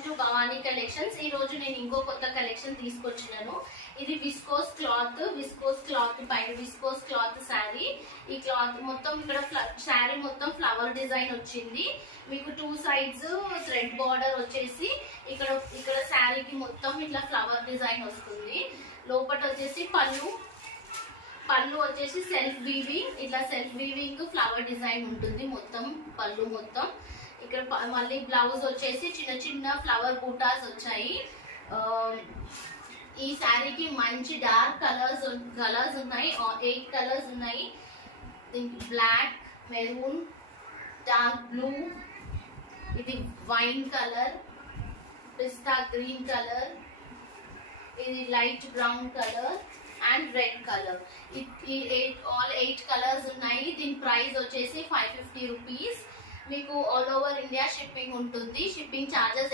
Welcome to Bhavani collections. ఈ రోజు నేను ఇంకో కొత్త కలెక్షన్ తీసుకొచ్చినాను. ఇది విస్కోస్ క్లాత్ పైన విస్కోస్ క్లాత్ శారీ. ఈ క్లాత్ మొత్తం ఇక్కడ శారీ మొత్తం ఫ్లవర్ డిజైన్ వచ్చింది. మీకు 2 సైడ్స్ థ్రెడ్ బార్డర్ వచ్చేసి ఇక్కడ శారీకి మొత్తం ఇట్లా ఫ్లవర్ డిజైన్ వస్తుంది. లోపల వచ్చేసి పళ్ళు వచ్చేసి సెల్ఫ్ వీవింగ్ ఫ్లవర్ డిజైన్ ఉంటుంది. మొత్తం పళ్ళు మొత్తం ఇక్కడ మళ్ళీ బ్లౌజ్ వచ్చేసి చిన్న చిన్న ఫ్లవర్ బూటాస్ వచ్చాయి. ఈ శారీకి మంచి డార్క్ కలర్స్ ఉన్నాయి. 8 కలర్స్ ఉన్నాయి. దీనికి బ్లాక్, మెరూన్, డార్క్ బ్లూ, ఇది వైన్ కలర్, పిస్తా గ్రీన్ కలర్, ఇది light brown colour and red colour. All 8 colours ఉన్నాయి. దీని ప్రైస్ వచ్చేసి 550 రూపీస్. మీకు ఆల్ ఓవర్ ఇండియా షిప్పింగ్ ఉంటుంది. Shipping charges